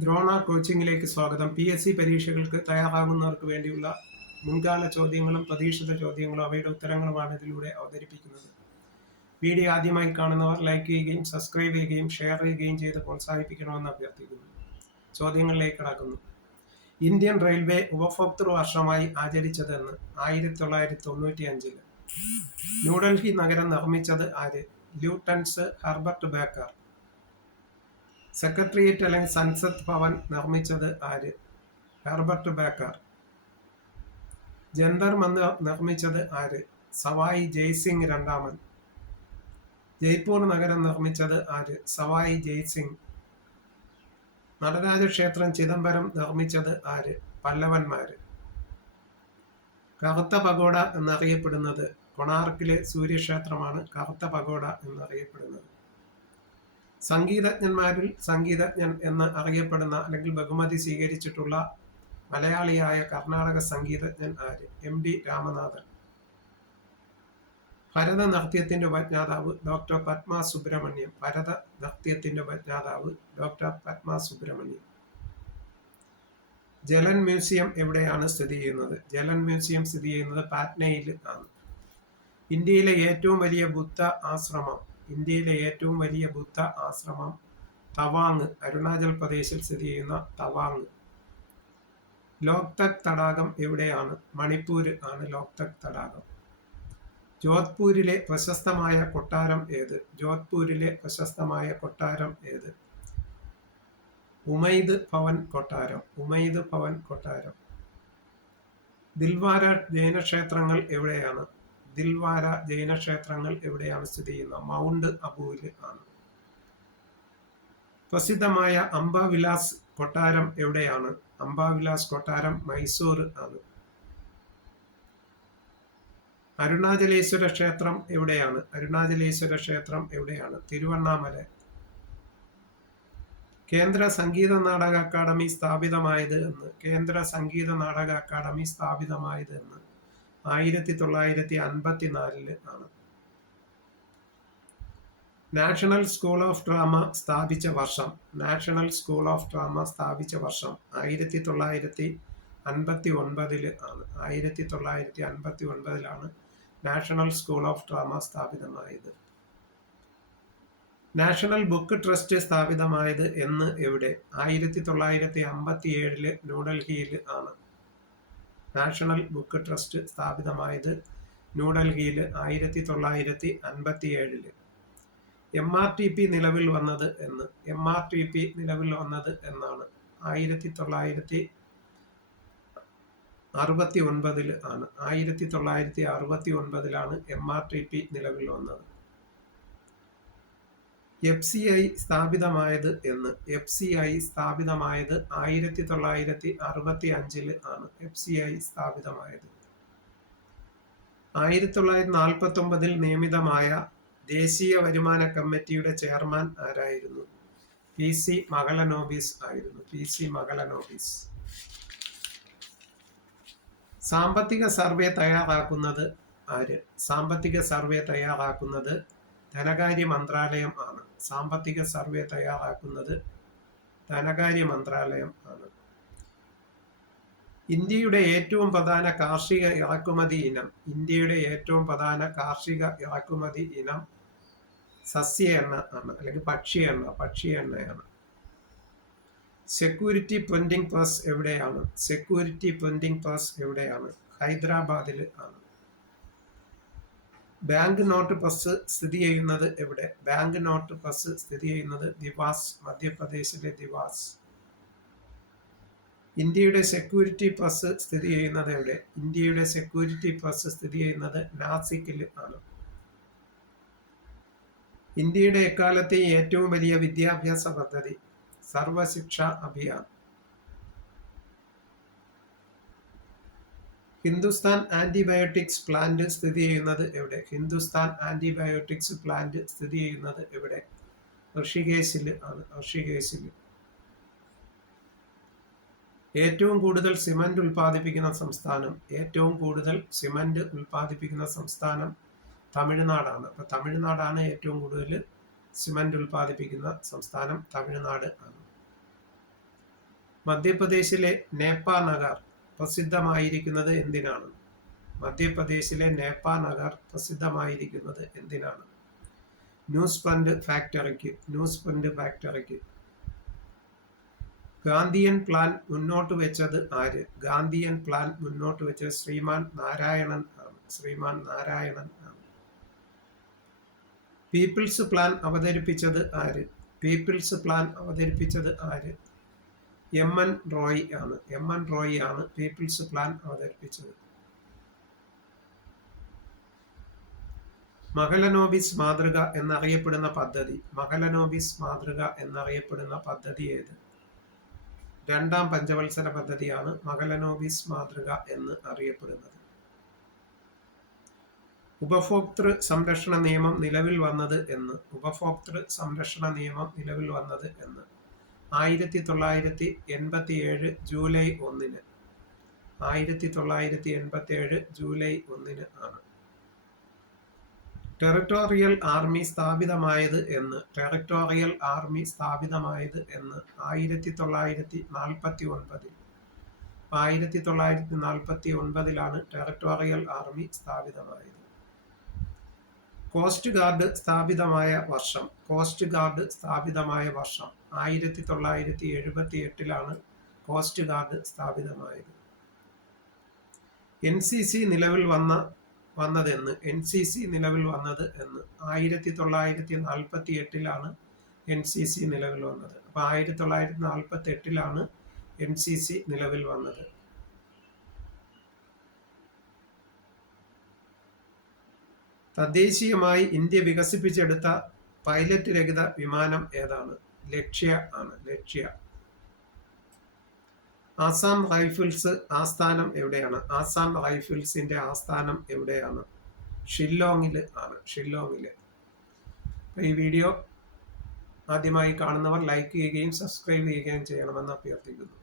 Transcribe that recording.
ദ്രോണ കോച്ചിങ്ങിലേക്ക് സ്വാഗതം. PSC പരീക്ഷകൾക്ക് തയ്യാറാകുന്നവർക്ക് വേണ്ടിയുള്ള മുൻകാല ചോദ്യങ്ങളും പ്രതീക്ഷിത ചോദ്യങ്ങളും അവയുടെ ഉത്തരങ്ങളുമാണ് ഇതിലൂടെ അവതരിപ്പിക്കുന്നത്. വീഡിയോ ആദ്യമായി കാണുന്നവർ ലൈക്ക് ചെയ്യുകയും സബ്സ്ക്രൈബ് ചെയ്യുകയും ഷെയർ ചെയ്യുകയും ചെയ്ത് പ്രോത്സാഹിപ്പിക്കണമെന്ന് അഭ്യർത്ഥിക്കുന്നു. ചോദ്യങ്ങളിലേക്ക് കടക്കുന്നു. ഇന്ത്യൻ റെയിൽവേ ഉപഭോക്തൃ വർഷമായി ആചരിച്ചതെന്ന് 1995. ന്യൂഡൽഹി നഗരം നിർമ്മിച്ചത് ആര്? Lutyens Herbert Baker. സെക്രട്ടേറിയറ്റ് അല്ലെങ്കിൽ സൻസദ് ഭവൻ നിർമ്മിച്ചത് ആര്? Herbert Baker. ജന്തർ മന്ദിർ നിർമ്മിച്ചത് ആര്? സവായി ജയ്സിംഗ് രണ്ടാമൻ. ജയ്പൂർ നഗരം നിർമ്മിച്ചത് ആര്? സവായി ജയ്സിംഗ്. നടരാജ ക്ഷേത്രം ചിദംബരം നിർമ്മിച്ചത് ആര്? പല്ലവന്മാര്. കറുത്ത പഗോഡ എന്നറിയപ്പെടുന്നത് കൊണാർക്കിലെ സൂര്യക്ഷേത്രമാണ് കറുത്ത പഗോഡ എന്നറിയപ്പെടുന്നത്. സംഗീതജ്ഞന്മാരിൽ സംഗീതജ്ഞൻ എന്ന് അറിയപ്പെടുന്ന അല്ലെങ്കിൽ ബഹുമതി സ്വീകരിച്ചിട്ടുള്ള മലയാളിയായ കർണാടക സംഗീതജ്ഞൻ ആര്? MD രാമനാഥൻ. ഭരതനാട്യത്തിന്റെ ഉപജ്ഞാതാവ് ഡോക്ടർ പത്മ സുബ്രഹ്മണ്യം. ഭരതനാട്യത്തിന്റെ ഉപജ്ഞാതാവ് ഡോക്ടർ പത്മ സുബ്രഹ്മണ്യം. ജലൻ മ്യൂസിയം എവിടെയാണ് സ്ഥിതി ചെയ്യുന്നത്? ജലൻ മ്യൂസിയം സ്ഥിതി ചെയ്യുന്നത് പാറ്റ്നയിൽ ആണ്. ഇന്ത്യയിലെ ഏറ്റവും വലിയ ബുദ്ധ ആശ്രമം തവാങ്, അരുണാചൽ പ്രദേശിൽ സ്ഥിതി ചെയ്യുന്ന തവാങ്. ലോക്തക് തടാകം എവിടെയാണ്? മണിപ്പൂർ ആണ് ലോക്തക് തടാകം. ജോധ്പൂരിലെ പ്രശസ്തമായ കൊട്ടാരം ഏത്? ഉമൈദ് ഭവൻ കൊട്ടാരം. ദിൽവാര ജൈനക്ഷേത്രങ്ങൾ എവിടെയാണ് സ്ഥിതി ചെയ്യുന്നത്? മൗണ്ട് അബുവിൽ ആണ്. പ്രസിദ്ധമായ അംബാവിലാസ് കൊട്ടാരം എവിടെയാണ്? അംബാവിലാസ് കൊട്ടാരം മൈസൂർ ആണ്. അരുണാചലേശ്വര ക്ഷേത്രം എവിടെയാണ്? തിരുവണ്ണാമല. കേന്ദ്ര സംഗീത നാടക അക്കാദമി സ്ഥാപിതമായത് എന്ന്? 1954 ആണ്. നാഷണൽ സ്കൂൾ ഓഫ് ഡ്രാമ സ്ഥാപിച്ച വർഷം? 1959 ആണ്. 1959 നാഷണൽ സ്കൂൾ ഓഫ് ഡ്രാമ സ്ഥാപിതമായത്. നാഷണൽ ബുക്ക് ട്രസ്റ്റ് സ്ഥാപിതമായത് എന്ന്? എവിടെ? 1957 ന്യൂഡൽഹിയിൽ ആണ്. നാഷണൽ ബുക്ക് ട്രസ്റ്റ് സ്ഥാപിതമായത് ന്യൂഡൽഹിയിൽ 1957. MRTP നിലവിൽ വന്നത് എന്ന്? MRTP നിലവിൽ വന്നത് എന്നാണ്? 1969 ആണ്. 1969 MRTP നിലവിൽ വന്നത്. FCI സ്ഥാപിതമായത് എന്ന്? FCI സ്ഥാപിതമായത് 1965 ആണ്. FCI സ്ഥാപിതമായത്. 1949 നിയമിതമായ ദേശീയ വരുമാന കമ്മിറ്റിയുടെ ചെയർമാൻ ആരായിരുന്നു? PC മഹലനോബിസ് ആയിരുന്നു. PC മഹലനോബിസ്. സാമ്പത്തിക സർവേ തയ്യാറാക്കുന്നത് ആര്? സാമ്പത്തിക സർവേ തയ്യാറാക്കുന്നത് ധനകാര്യ മന്ത്രാലയം ആണ്. സാമ്പത്തിക സർവേ തയ്യാറാക്കുന്നത് ധനകാര്യ മന്ത്രാലയം ആണ്. ഇന്ത്യയുടെ ഏറ്റവും പ്രധാന കാർഷിക ഇറക്കുമതി ഇനം സസ്യ എണ്ണ ആണ്, അല്ലെങ്കിൽ ഭക്ഷ്യ എണ്ണയാണ്. സെക്യൂരിറ്റി പ്രിന്റിംഗ് പ്രസ് എവിടെയാണ്? ഹൈദരാബാദിൽ ആണ്. ബാങ്ക് നോട്ട് പ്രസ് സ്ഥിതി ചെയ്യുന്നത് എവിടെ? ബാങ്ക് നോട്ട് പ്രസ് സ്ഥിതി ചെയ്യുന്നത് ദിവാസ്, മധ്യപ്രദേശിലെ ദിവാസ്. ഇന്ത്യയുടെ സെക്യൂരിറ്റി പ്രസ് സ്ഥിതി ചെയ്യുന്നത് എവിടെ? ഇന്ത്യയുടെ സെക്യൂരിറ്റി പ്രസ് സ്ഥിതി ചെയ്യുന്നത് നാസിക്കിൽ ആണ്. ഇന്ത്യയുടെ എക്കാലത്തെ ഏറ്റവും വലിയ വിദ്യാഭ്യാസ പദ്ധതി സർവശിക്ഷ അഭിയാൻ. ഹിന്ദുസ്ഥാൻ ആന്റിബയോട്ടിക്സ് പ്ലാന്റ് സ്ഥിതി ചെയ്യുന്നത് എവിടെ? ഹിന്ദുസ്ഥാൻ ആന്റിബയോട്ടിക്സ് പ്ലാന്റ് സ്ഥിതി ചെയ്യുന്നത് എവിടെ? ഋഷികേശിൽ ആണ്. ഋഷികേശിൽ. ഏറ്റവും കൂടുതൽ സിമന്റ് ഉൽപ്പാദിപ്പിക്കുന്ന സംസ്ഥാനം തമിഴ്നാടാണ്. അപ്പൊ തമിഴ്നാടാണ് ഏറ്റവും കൂടുതൽ സിമന്റ് ഉൽപ്പാദിപ്പിക്കുന്ന സംസ്ഥാനം. തമിഴ്നാട് ആണ്. മധ്യപ്രദേശിലെ നേപ്പാ നഗർ പ്രസിദ്ധമായിരിക്കുന്നത് എന്തിനാണ്? മധ്യപ്രദേശിലെ നേപ്പാ നഗർ പ്രസിദ്ധമായിരിക്കുന്നത് എന്തിനാണ്? ന്യൂസ് പ്രിന്റ് ഫാക്ടറിക്ക്. ഗാന്ധിയൻ പ്ലാൻ മുന്നോട്ട് വെച്ചത് ആര്? ഗാന്ധിയൻ പ്ലാൻ മുന്നോട്ട് വെച്ചത് ശ്രീമാൻ നാരായണൻ ആണ്. പീപ്പിൾസ് പ്ലാൻ അവതരിപ്പിച്ചത് ആര്? എം.എൻ. റോയ് ആണ് പീപ്പിൾസ് പ്ലാൻ അവതരിപ്പിച്ചത്. മഹലനോബിസ് മാതൃക എന്നറിയപ്പെടുന്ന പദ്ധതി ഏത്? രണ്ടാം പഞ്ചവത്സര പദ്ധതിയാണ് മഹലനോബിസ് മാതൃക എന്ന് അറിയപ്പെടുന്നത്. ഉപഭോക്തൃ സംരക്ഷണ നിയമം നിലവിൽ വന്നത് എന്ന്? 1987 ജൂലൈ 1-ന്. 1987 ജൂലൈ 1-ന് ആണ്. ടെറിട്ടോറിയൽ ആർമി സ്ഥാപിതമായത് എന്ന്? 1949. 1949 ടെറിട്ടോറിയൽ ആർമി സ്ഥാപിതമായത്. കോസ്റ്റ് ഗാർഡ് സ്ഥാപിതമായ വർഷം? 1978 കോസ്റ്റ് ഗാർഡ് സ്ഥാപിതമായത്. NCC നിലവിൽ വന്നതെന്ന്? 1948 NCC നിലവിൽ വന്നത്. അപ്പോൾ 1948 NCC നിലവിൽ വന്നത്. തദ്ദേശീയമായി ഇന്ത്യ വികസിപ്പിച്ചെടുത്ത പൈലറ്റ് രഹിത വിമാനം ഏതാണ്? ലക്ഷ്യ. ആസാം റൈഫിൾസ് ആസ്ഥാനം എവിടെയാണ്? ആസാം റൈഫിൾസിന്റെ ആസ്ഥാനം എവിടെയാണ്? ഷില്ലോങ്ങില്. ഈ വീഡിയോ ആദ്യമായി കാണുന്നവർ ലൈക്ക് ചെയ്യുകയും സബ്സ്ക്രൈബ് ചെയ്യുകയും ചെയ്യണമെന്ന് അഭ്യർത്ഥിക്കുന്നു.